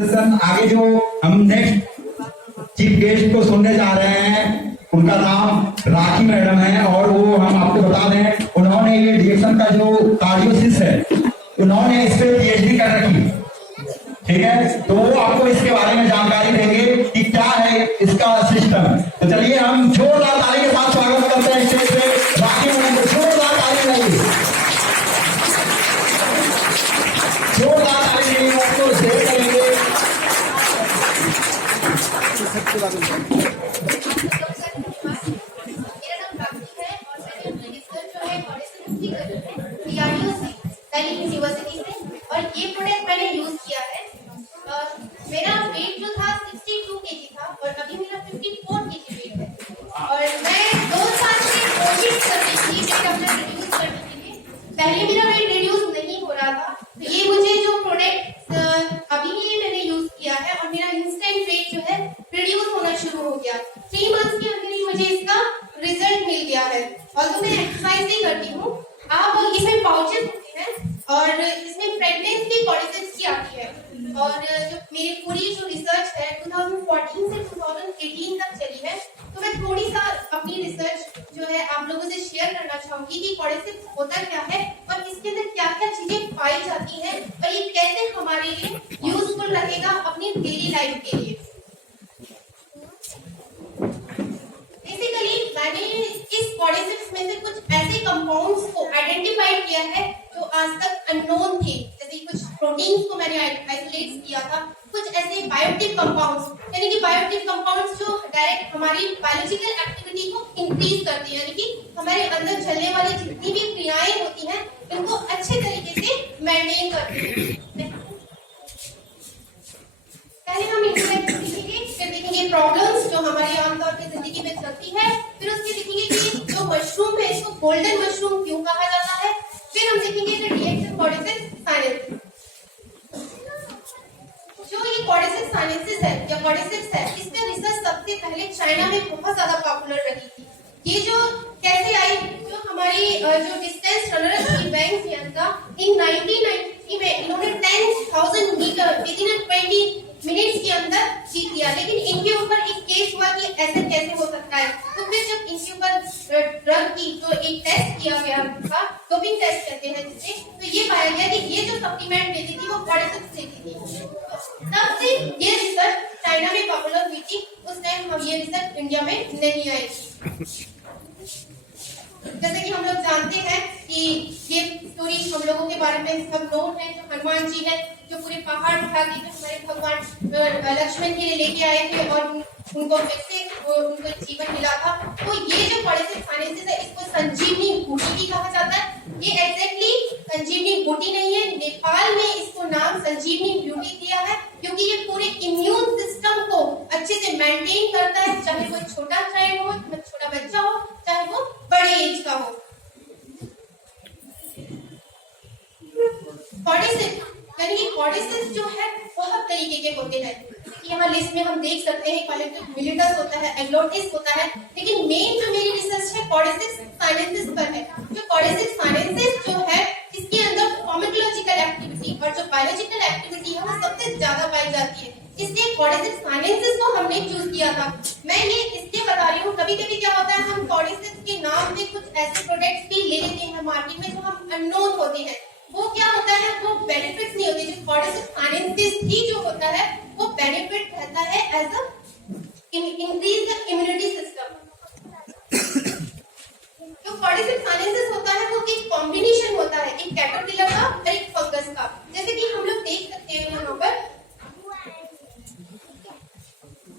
Session आगे जो हम नेक्स्ट चीफ गेस्ट को सुनने जा रहे हैं, उनका नाम राखी मैडम है और वो हम आपको बता दें, उन्होंने ये डिएक्शन का जो कार्डियोसिस है, उन्होंने इस पे पीएचडी कर रखी, ठीक है। तो वो आपको इसके बारे में जानकारी देंगे कि क्या है इसका सिस्टम। तो चलिए हम जोरदार ताली के साथ स्वागत करते हैं स्टेज पे राखी मैडम को। जोरदार ताली लगाइए, जोरदार ताली देंगे, आपको शेयर करेंगे। यूनिवर्सिटी से, और ये प्रोडक्ट मैंने यूज किया है। मेरा वेट जो था 62 केजी था और अभी मेरा 54 केजी वेट है। और मैं 2 साल से कोशिश कर रही थी वेट अपना रिड्यूस करने के लिए। पहले मेरा वेट रिड्यूस नहीं हो रहा था, तो ये मुझे जो प्रोडक्ट अभी ये मैंने यूज किया है और मेरा इंस्टेंट वेट जो है रिड्यूस होना शुरू हो गया। 3 मंथ्स के अंदर ही मुझे इसका रिजल्ट मिल गया है। और तो मैं एक्सरसाइज भी करती हूँ। आप इसमें पाउचेस होते हैं और इसमें फ्रेगनेंस भी कॉर्टिसेप्स की आती है। और जो मेरी पूरी जो रिसर्च है 2014 से 2018 तक चली है, तो मैं थोड़ी सा अपनी रिसर्च जो है आप लोगों से शेयर करना चाहूंगी कि कॉर्टिसेप्स होता क्या है और इसके अंदर क्या क्या चीजें पाई जाती हैं और ये कैसे हमारे लिए यूजफुल रहेगा अपनी डेली लाइफ के लिए। बेसिकली मैंने इस कॉर्टिसेप्स में से कुछ ऐसे कंपाउंड्स को आइडेंटिफाई किया है जो आज तक अननोन थे। जैसे कुछ प्रोटीन्स को मैंने आइसोलेट किया था, कुछ ऐसे बायोएक्टिव कंपाउंड्स, यानी कि बायोएक्टिव कंपाउंड्स जो डायरेक्ट हमारी बायोलॉजिकल एक्टिविटी को इंक्रीज करती है, यानी कि हमारे अंदर चलने वाली जितनी भी क्रियाएं होती हैं उनको अच्छे तरीके से मेंटेन करती है। पहले हम इंट्रोडक्शन देखेंगे, फिर देखेंगे प्रॉब्लम्स जो हमारी आमतौर पे जिंदगी में चलती है, फिर उसके देखेंगे कि जो मशरूम है इसको गोल्डन मशरूम क्यों कहा जाता है, फिर हम देखेंगे कि डिएक्शन कॉर्टिसेप्स साइनेंसिस। जो ये कॉर्टिसेप्स साइनेंसिस है या कॉर्टिसेप्स है, इसका रिसर्च सबसे पहले चाइना में बहुत ज्यादा पॉपुलर रही थी। ये जो कैसे आई, जो हमारी जो डिस्टेंस रनर थी बैंक प्रियंका, इन 1990 में इन्होंने 10,000 मीटर विद इन 20 मिनट्स के अंदर जीत लिया। लेकिन इनके ऊपर एक केस हुआ कि ऐसे कैसे हो सकता है। तो फिर जब इनके ऊपर ड्रग की जो एक टेस्ट किया गया था, डोपिंग टेस्ट कहते हैं जिसे, तो ये पाया गया कि ये जो सप्लीमेंट लेती थी वो कॉर्टिसेप्स लेती थी। तब से ये रिसर्च चाइना में पॉपुलर हुई थी। उस टाइम हम ये रिसर्च इंडिया में नहीं आई थी। जैसे कि हम लोग जानते हैं कि ये स्टोरी हम लोगों के बारे में सब नोन है। जो हनुमान जी है, जो पूरे पहाड़ उठा के जो हमारे भगवान लक्ष्मण के लिए लेके आए थे और उनको फिर से उनको जीवन मिला था। तो ये जो कॉर्टिसेप्स साइनेंसिस है, इसको संजीवनी बूटी भी कहा जाता है। ये एग्जैक्टली संजीवनी बूटी नहीं है, नेपाल में इसको नाम संजीवनी ब्यूटी दिया है, क्योंकि ये पूरे इम्यून सिस्टम को अच्छे से मेंटेन करता है, चाहे वो छोटा चाइल्ड हो, छोटा बच्चा हो, चाहे वो बड़े एज का हो। कॉर्टिसेप्स यानी कि कॉर्टिसेप्स जो है बहुत तरीके के होते हैं। यहाँ लिस्ट में हम देख सकते हैं कलेक्टिव मिलिटस होता है, एग्लोटिस होता है, लेकिन मेन जो मेरी रिसर्च है कॉर्टिसेप्स साइनेंसिस पर है। जो कॉर्टिसेप्स साइनेंसिस जो है, इसके अंदर फार्माकोलॉजिकल एक्टिविटी और जो बायोलॉजिकल एक्टिविटी है वो सबसे ज्यादा पाई जाती है। इसलिए कॉर्टिसेप्स साइनेंसिस को हमने चूज किया था। मैं ये इसलिए बता रही हूँ, कभी कभी क्या होता है हम कॉर्टिसेप्स के नाम पे कुछ ऐसे प्रोडक्ट्स भी ले लेते हैं मार्केट में जो हम अननोन होते हैं। वो क्या होता है, वो बेनिफिट्स नहीं होते। जो कॉर्टिसेप्स साइनेंसिस ही जो होता है वो बेनिफिट रहता है as a increase the immunity system. जो कॉर्टिसेप्स साइनेंसिस होता है वो एक कॉम्बिनेशन होता है, एक कैटरपिलर का और एक फंगस का। जैसे कि हम लोग देख सकते हैं यहाँ पर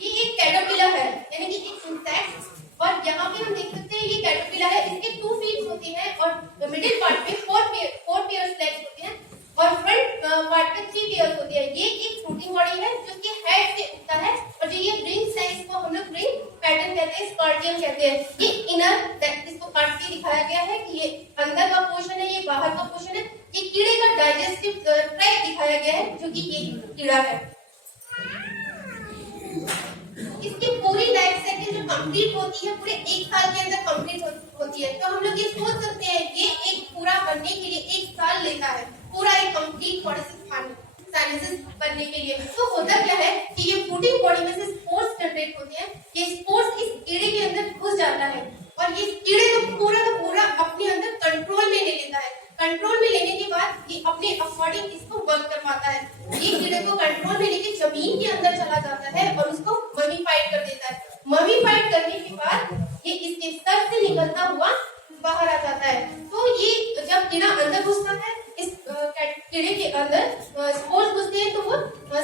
ये एक कैटरपिलर है, यानी कि एक इंसेक्ट, और यहाँ पे हम देख सकते हैं ये कैटरपिलर है। इसके 2 फीट होते हैं और मिडिल पार्ट पे 4 पेयर्स लेग्स होते हैं और फ्रंट पार्ट पे 3 पेयर्स होते हैं। ये एक फ्रूटिंग बॉडी है जो इसके हेड से उगता है, और जो ये रिंग्स है इसको हम लोग रिंग पैटर्न कहते हैं, स्कॉर्पियन कहते हैं। ये इनर, इसको काट के दिखाया गया है कि ये अंदर का पोर्शन है, ये बाहर का पोर्शन है। ये कीड़े का डाइजेस्टिव ट्रैक्ट दिखाया गया है, जो कि ये कीड़ा है। इसकी पूरी लाइफ साइकिल जो कंप्लीट होती है पूरे 1 साल के अंदर कंप्लीट होती है। तो हम लोग ये सोच सकते हैं ये एक पूरा बनने के लिए 1 साल लेता है, पूरा एक कंप्लीट कॉर्टिसेप्स साइनेंसेस बनने के लिए। तो होता क्या है कि ये फूडिंग बॉडी में से स्पोर्स जनरेट होते हैं, ये स्पोर्स इस कीड़े के अंदर घुस जाता है और ये कीड़े को पूरा का पूरा अपने अंदर कंट्रोल में ले लेता है। कंट्रोल में लेने के बाद ये अपने अकॉर्डिंग इसको वर्क करवाता है। ये कीड़े को कंट्रोल में लेके जमीन के अंदर चला जाता है और उसको ममीफाइड कर देता है। ममीफाइड करने के बाद ये इसके सर से निकलता हुआ बाहर आ जाता है। तो ये जब कीड़ा अंदर घुसता है, इस कीड़े के अंदर स्पोर्स घुसते हैं, तो वो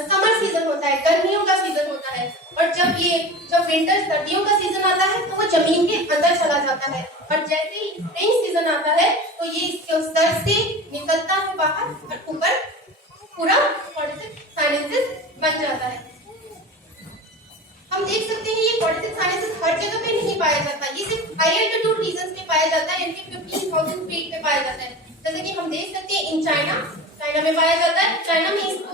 समर सीजन होता है, गर्मियों का सीजन होता है। और जब विंटर सर्दियों का सीजन आता है तो वो जमीन के अंदर चला जाता है। और जैसे ही स्प्रिंग सीजन आता है तो ये इसके सर से निकलता है बाहर और ऊपर पूरा साइनेंसेस बन जाता है। हम देख सकते हैं ये कॉर्टिसिक साइनेंसेस हर जगह पे नहीं पाया जाता, ये सिर्फ हाई एल्टीट्यूड रीजन्स पे पाया जाता है, इनके 15,000 फीट पे पाया जाता है। जैसे कि हम देख सकते हैं इन चाइना में पाया जाता है। चाइना में इसको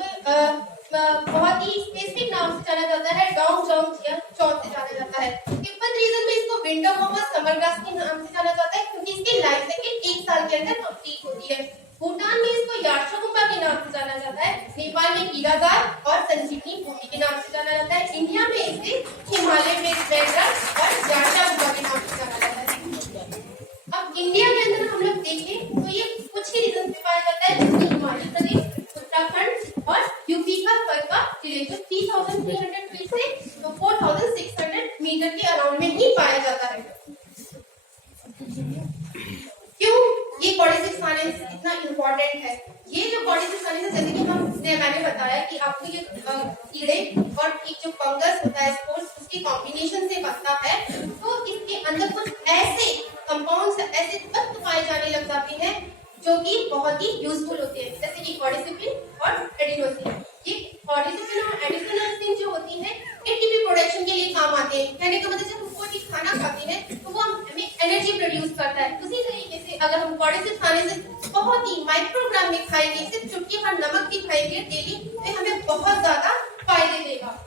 बहुत ही स्पेसिफिक नाम से जाना जाता है, डोंग जोंग या चौथ से जाना जाता है। तिब्बत रीजन में इसको विंटर मोमस समर ग्रास के नाम से जाना जाता है, क्योंकि इसकी लाइफ साइकिल 1 साल के अंदर कंप्लीट होती है। भूटान में इसको यार्शगुम्बा के नाम से जाना जाता है, नेपाल में कीरादार और संजीवनी बूटी के नाम से जाना जाता है, इंडिया में इसे हिमालय में बेंड्रा और यार्शगुम्बा के नाम से जाना जाता है। अब इंडिया के अंदर हम लोग देखें तो ये कुछ ही रीजन पे पाया जाता है, जैसे हिमाचल प्रदेश, उत्तराखंड और यूपी का फरका जिले जो 3,300 फीट से 4,600 मीटर के अराउंड में ही पाया जाता है। क्यों ये कॉर्टिसिक साइनेंस इतना इम्पोर्टेंट है? ये जो कॉर्टिसिक साइनेंस, जैसे कि मैंने बताया कि आपको ये कीड़े और एक जो फंगस होता है स्पोर्स, उसकी कॉम्बिनेशन से बनता है। तो इसके अंदर कुछ ऐसे कंपाउंड्स, ऐसे तत्व पाए जाने लग जाते हैं जो कि बहुत ही यूजफुल होते हैं, जैसे कि कॉर्टिसिपिन और एडिनोसिन। ये कॉर्टिसिपिन और एडिनोसिन जो होती है एटीपी प्रोडक्शन के लिए काम आते हैं। कहने का मतलब जब हम कोई खाना खाते हैं तो वो हमें एनर्जी प्रोड्यूस करता है। उसी तरीके से अगर हम कॉर्टिसिक खाने से बहुत ही माइक्रोग्राम में खाएंगे, सिर्फ चुटकी भर नमक भी खाएंगे डेली, तो हमें बहुत ज्यादा फायदे देगा।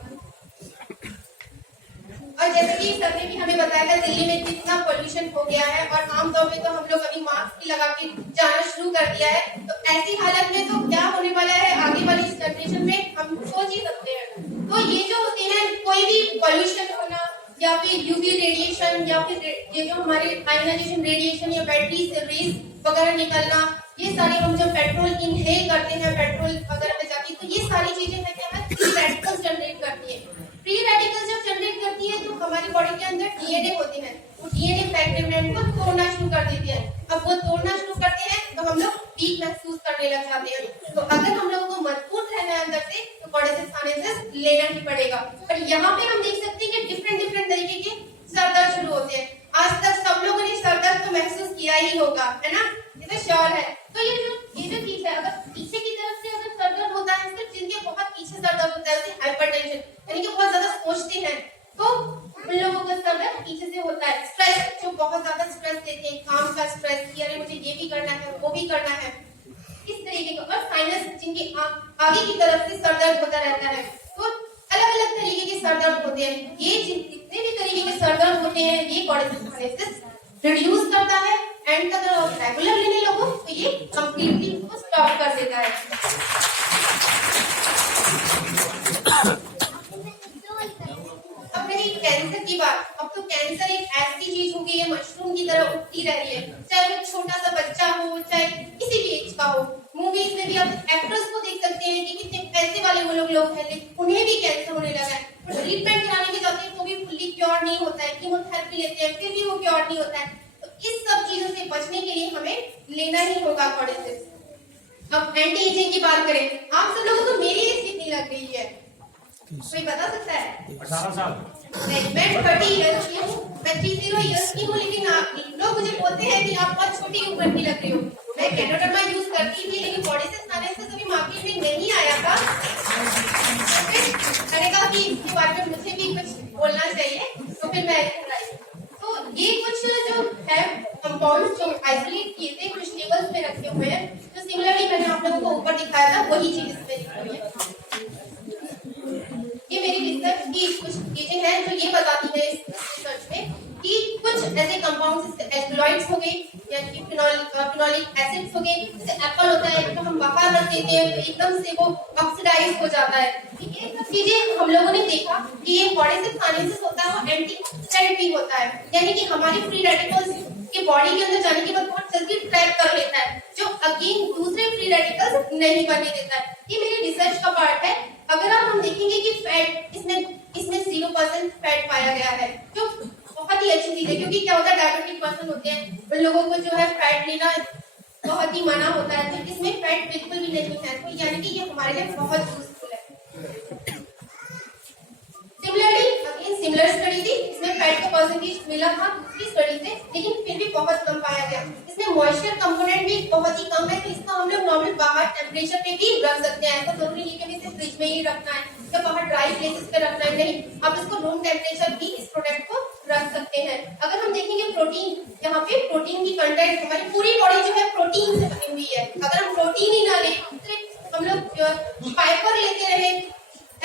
और जैसे कि सर ने भी हमें बताया था दिल्ली में कितना पोल्यूशन हो गया है और आमतौर पे तो हम लोग अभी मास्क भी लगा के जाना शुरू कर दिया है। तो ऐसी हालत में तो क्या होने वाला है आगे वाली इस जनरेशन में, हम सोच ही सकते हैं। तो ये जो होते हैं कोई भी पोल्यूशन होना या फिर यूवी रेडिएशन या फिर ये जो हमारे आयोनाइजेशन रेडिएशन या बैटरी से रेज वगैरह निकलना, ये सारे हम जब पेट्रोल इनहेल करते हैं पेट्रोल वगैरह में जाके, तो ये सारी चीजें है क्या है फ्री रेडिकल्स जनरेट करती है। फ्री रेडिकल्स जब जनरेट करती है तो हमारी बॉडी के अंदर डीएनए होते हैं, वो डीएनए फ्रैगमेंट को तोड़ना शुरू कर देती है। अब वो तोड़ना शुरू करते हैं तो हम लोग वीक महसूस करने लग जाते हैं। तो अगर हम लोग को मजबूत रहना है अंदर से तो कॉर्टिसिक साइनेंसेस लेना ही पड़ेगा। और यहाँ पे हम देख सकते हैं कि डिफरेंट तरीके के सर दर्द शुरू होते हैं। आज तक सब लोगों ने सर दर्द तो महसूस किया ही होगा, है ना, ये तो श्योर है। तो ये जो चीज है, अगर पीछे की तरफ से अगर सर दर्द होता है, सिर्फ जिनके बहुत पीछे सर दर्द होता है, जैसे हाइपरटेंशन यानी कि बहुत ज्यादा सोचते हैं, तो उन लोगों का सर दर्द पीछे से होता है। स्ट्रेस, जो बहुत ज्यादा स्ट्रेस लेते हैं, काम का स्ट्रेस कि अरे मुझे ये भी करना है वो भी करना है, इस तरीके का। और साइनस, जिनकी आगे की तरफ से सर दर्द होता रहता है, तो अलग अलग तरीके के सर दर्द होते हैं। ये जितने भी तरीके के सर दर्द होते हैं ये कॉर्टिसिक साइनेंसेस रिड्यूस करता है। एंड अगर आप रेगुलर लेने लगो तो ये कंप्लीटली उसको स्टॉप कर देता है। अब रही कैंसर की बात, अब तो कैंसर एक ऐसी चीज हो गई है, मशरूम की तरह उगती रह रही है, चाहे वो छोटा सा बच्चा हो चाहे किसी भी एज का हो। मूवीज में भी आप एक्टर्स को देख सकते हैं कि कितने पैसे वाले वो लोग हैं, लेकिन उन्हें भी कैंसर होने लगा है। और ट्रीटमेंट कराने के जाते हैं तो भी फुल्ली क्योर नहीं होता है, कीमोथेरेपी लेते हैं फिर भी वो क्योर नहीं होता है। तो इस सब चीजों से बचने के लिए हमें लेना ही होगा कॉर्टिसिक। अब एंटी एजिंग की बात करें, आप सब लोगों को मेरी एज कितनी लग रही है, कोई बता सकता है? 18 साल। मैं 30 इयर्स की हूँ, मैं 30 इयर्स की हूँ, लेकिन आप लोग मुझे बोलते हैं कि आप बहुत छोटी उम्र की लग रही हो। मैं कैनोडर्मा यूज करती थी, लेकिन कॉर्टिसिक साइनेंसेस अभी मार्केट में नहीं आया था। मैंने कहा कि इसके बारे में मुझे भी कुछ बोलना चाहिए, तो फिर मैं इधर आई। तो ये कुछ जो है कंपाउंड्स जो आइसोलेट किए थे, कुछ टेबल्स में रखे हुए हैं, तो सिमिलरली मैंने आप लोगों को ऊपर दिखाया था, वही चीज इसमें लिखी हुई है। ये मेरी रिसर्च की कुछ चीजें हैं जो ये बताती है इस रिसर्च में कि कुछ ऐसे कंपाउंड्स एल्कलॉइड्स हो गए या कि फिनोलिक एसिड्स हो गए, जैसे एप्पल होता है तो हम बाहर रख देते हैं तो एकदम से वो ऑक्सीडाइज हो जाता है। ये सब चीजें हम लोगों ने देखा कि ये कोर्डिसेप साइनेंसिस होता है वो एंटीऑक्सीडेंट भी होता है, यानी कि हमारी फ्री रेडिकल्स के बॉडी के अंदर जाने के बाद बहुत जल्दी ट्रैप कर लेता है, जो अगेन दूसरे फ्री रेडिकल्स नहीं बनने देता है। ये मेरे रिसर्च का पार्ट है। अगर आप हम देखेंगे कि फैट इसमें 0% फैट पाया गया है, जो बहुत ही अच्छी चीज है, क्योंकि क्या होता है डायबिटिक पर्सन होते हैं उन लोगों को जो है फैट लेना बहुत ही मना होता है, तो इसमें फैट बिल्कुल भी नहीं है, तो यानी कि ये हमारे लिए बहुत यूजफुल है। सिमिलरली अगेन सिमिलर स्टडी थी, इसमें फैट का परसेंटेज मिला था दूसरी स्टडी से, लेकिन फिर भी बहुत कम पाया गया। इसमें मॉइस्चर कंपोनेंट भी बहुत ही कम है, तो इसको हम लोग नॉर्मल बाहर टेम्परेचर पे भी रख सकते हैं। ऐसा जरूरी नहीं कि इसे फ्रिज में ही रखना है या बाहर ड्राई प्लेसेस पे रखना है, नहीं, आप इसको रूम टेम्परेचर भी इस प्रोडक्ट को रख सकते हैं। अगर हम देखेंगे प्रोटीन, यहाँ पे प्रोटीन की कंटेंट, हमारी पूरी बॉडी जो है प्रोटीन से बनी हुई है। अगर हम प्रोटीन ही ना लें, सिर्फ हम लोग फाइबर लेते रहे,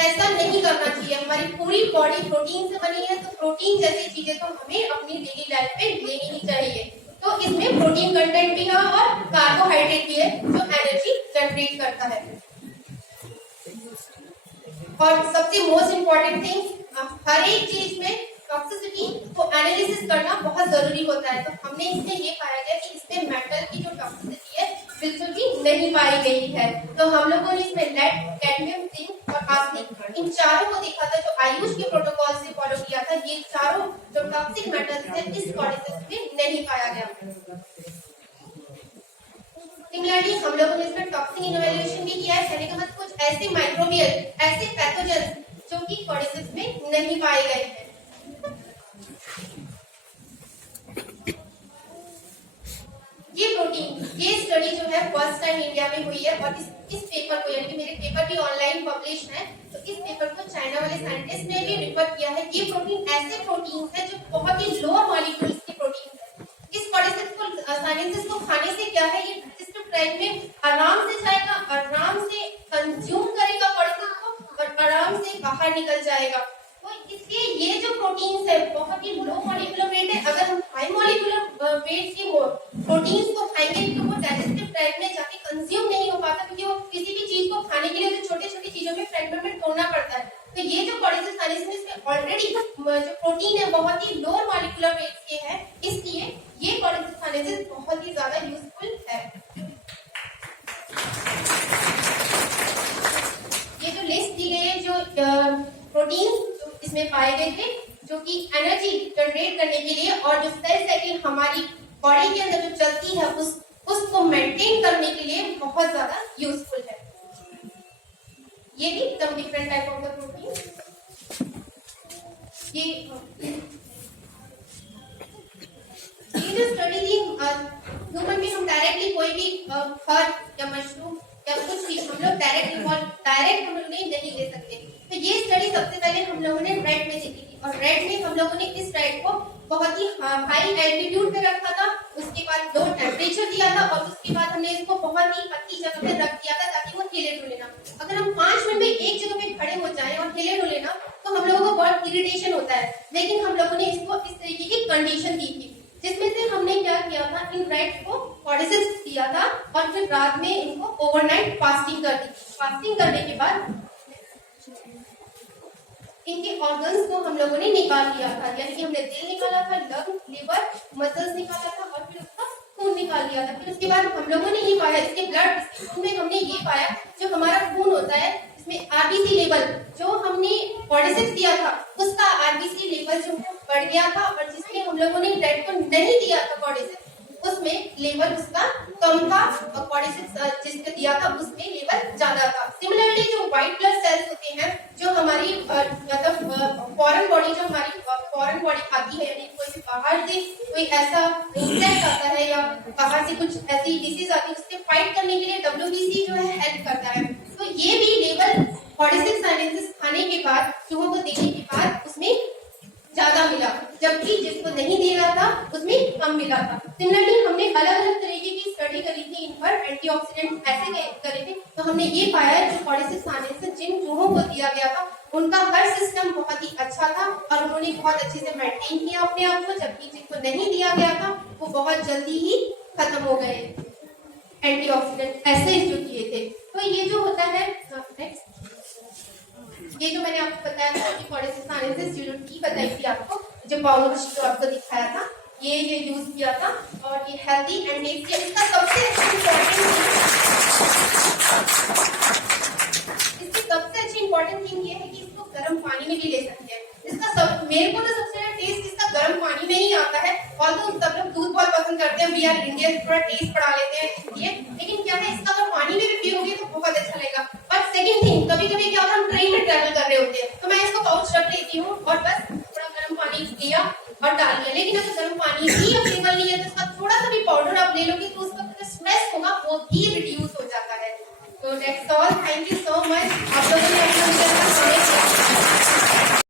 ऐसा नहीं करना चाहिए। हमारी पूरी बॉडी प्रोटीन से बनी है, तो प्रोटीन जैसी चीजें तो हमें अपनी डेली लाइफ पे लेनी ही चाहिए। तो इसमें प्रोटीन कंटेंट भी है और कार्बोहाइड्रेट भी है जो एनर्जी जनरेट करता है। और सबसे मोस्ट इम्पोर्टेंट थिंग, हर एक चीज में टॉक्सिसिटी को एनालिसिस करना बहुत जरूरी होता है। तो हमने इसमें ये पाया गया कि इसमें मेटल की जो टॉक्सिसिटी है बिल्कुल भी नहीं पाई गई है। तो हम लोगों ने इसमें लेड, कैडमियम, जिंक और आर्सेनिक, इन चारों को देखा था, जो आयुष के प्रोटोकॉल से फॉलो किया था। ये चारों जो टॉक्सिक मेटल्स है इस कोर्डिसेप में नहीं पाया गया। सिमिलरली हम लोगों ने इसमें टॉक्सिन इवैल्यूएशन भी किया है, कहने का मतलब कुछ ऐसे माइक्रोबियल, ऐसे पैथोजेंस जो कि कोर्डिसेप में नहीं पाए गए हैं। ये प्रोटीन, ये स्टडी जो है फर्स्ट टाइम इंडिया में हुई है, और इस पेपर को, यानी कि मेरे पेपर भी ऑनलाइन पब्लिश है, तो इस पेपर को चाइना वाले साइंटिस्ट ने भी रिफर किया है। ये प्रोटीन ऐसे प्रोटीन है जो बहुत ही लोअर मॉलिक्यूल्स के प्रोटीन है। इस कोर्डिसेप को साइंटिस्ट को खाने से क्या है, ये डाइजेस्टिव ट्रैक्ट में आराम से जाएगा, आराम से कंज्यूम करेगा कोर्डिसेप को और आराम से बाहर निकल जाएगा। तो इसलिए ये जो प्रोटीन्स है बहुत ही लो मॉलिक्यूलर वेट है। अगर हम हाई मॉलिक्यूलर वेट के प्रोटीन्स को खाएंगे तो वो डाइजेस्टिव ट्रैक्ट में जाके कंज्यूम नहीं हो पाता, क्योंकि वो किसी भी चीज को खाने के लिए तो छोटे छोटे चीजों में फ्रेगमेंट में तोड़ना पड़ता है। तो ये जो कोर्डिसेप साइनेंसिस में इसमें ऑलरेडी जो प्रोटीन है बहुत ही लोअर मॉलिक्यूलर वेट के है, इसलिए ये कोर्डिसेप साइनेंसिस बहुत ही ज्यादा यूजफुल है। ये जो लिस्ट दी गई है, जो प्रोटीन इसमें पाए गए थे, जो कि एनर्जी जनरेट करने के लिए और जो सेल साइकिल हमारी बॉडी के अंदर जो चलती है उसको मेंटेन करने के लिए बहुत ज्यादा यूजफुल है। ये भी एकदम different type of the protein. ये जो स्टडी थी ह्यूमन में, हम डायरेक्टली कोई भी फल या मशरूम या कुछ भी हम लोग डायरेक्ट हम लोग नहीं ले सकते। तो ये स्टडी सबसे पहले हम लोगों ने रेड में देखी थी, और रेड में हम लोगों ने इस रेड को बहुत ही हाई एल्टीट्यूड पे रखा था, उसके बाद लो टेम्परेचर दिया था, और उसके बाद हमने इसको बहुत ही पतली जगह पे रख दिया था ताकि वो हिले डुले ना। अगर हम 5 मिनट में एक जगह पे खड़े हो जाएं और हिले डुले ना, तो हम लोगों को बहुत इरिटेशन होता है। लेकिन हम लोगों ने इसको इस तरीके की कंडीशन दी थी, जिसमें से हमने क्या किया था, इन रेड्स को कोर्डिसेप दिया था और फिर रात में इनको ओवरनाइट फास्टिंग कर दी। फास्टिंग करने के बाद इनके ऑर्गन्स को हम लोगों ने निकाल लिया था, यानी कि हमने दिल निकाला था, लंग, लिवर, मसल्स निकाला था और फिर उसका खून निकाल लिया था। फिर उसके बाद हम लोगों ने ये पाया, इसके ब्लड, इसके खून में हमने ये पाया, जो हमारा खून होता है इसमें आरबीसी लेवल जो हमने कोर्डिसेप दिया था उसका आरबीसी लेवल जो है बढ़ गया था, और जिसमें हम लोगों ने रेड को नहीं दिया था कोर्डिसेप उसमें लेवल उसका कम था, और कोर्डिसेप जिसको दिया था उसमें लेवल ज्यादा था। सिमिलरली जो व्हाइट ब्लड सेल्स होते हैं, जो हमारी मतलब फॉरेन बॉडी, जो हमारी फॉरेन बॉडी खाती है, यानी कोई भी बाहर से कोई ऐसा इंसेक्ट आता है या बाहर से कुछ ऐसी डिसीज आती है, उससे फाइट करने के लिए WBC जो है हेल्प करता है। तो ये भी लेवल कोर्डिसेप साइनेंसिस खाने के बाद, चूहों को देने के बाद उसमें ज्यादा मिला, जबकि जिसको नहीं दे रहा था उसमें कम मिला था। सिमिलरली हमने अलग अलग तरीके की स्टडी करी थी, इन पर एंटीऑक्सीडेंट ऐसे करे थे, तो हमने ये पाया कि कोर्डिसेप साइनेंसिस जिन चूहों को दिया गया था उनका हर सिस्टम बहुत ही अच्छा था और उन्होंने बहुत अच्छे से मेंटेन किया अपने आप को, जबकि जिनको नहीं दिया गया था वो बहुत जल्दी ही खत्म हो गए। एंटीऑक्सीडेंट एसिड जो किए थे। तो ये जो होता है नेक्स्ट, ये जो मैंने आपको बताया था कि कोलेसिस जो की बताई थी आपको, जो पाउच जो आपको दिखाया था, ये यूज किया था और ये हेल्दी एंड टेस्टी। इसका सबसे इम्पोर्टेंट थिंग ये है कि इसको गर्म पानी में भी ले सकते हैं। मेरे को तो सबसे ज्यादा टेस्ट इसका गर्म पानी में ही आता है। ऑल्दो सब लोग दूध बहुत पसंद करते हैं, वी आर इंडियन, थोड़ा टेस्ट बढ़ा लेते हैं इसलिए, लेकिन क्या है इसका अगर पानी में भी पियोगे तो बहुत अच्छा लगेगा। और सेकंड थिंग, कभी कभी क्या होता है हम ट्रेन में ट्रैवल कर रहे होते हैं, तो मैं इसको पाउच रख लेती हूँ और बस थोड़ा गर्म पानी लिया और डाल लिया। लेकिन अगर गर्म पानी भी अवेलेबल नहीं है तो इसका थोड़ा सा भी पाउडर आप ले लोगे तो उसका जो स्ट्रेस होगा वो भी रिड्यूस हो जाता है। तो that's all, thank you so much. आप लोगों ने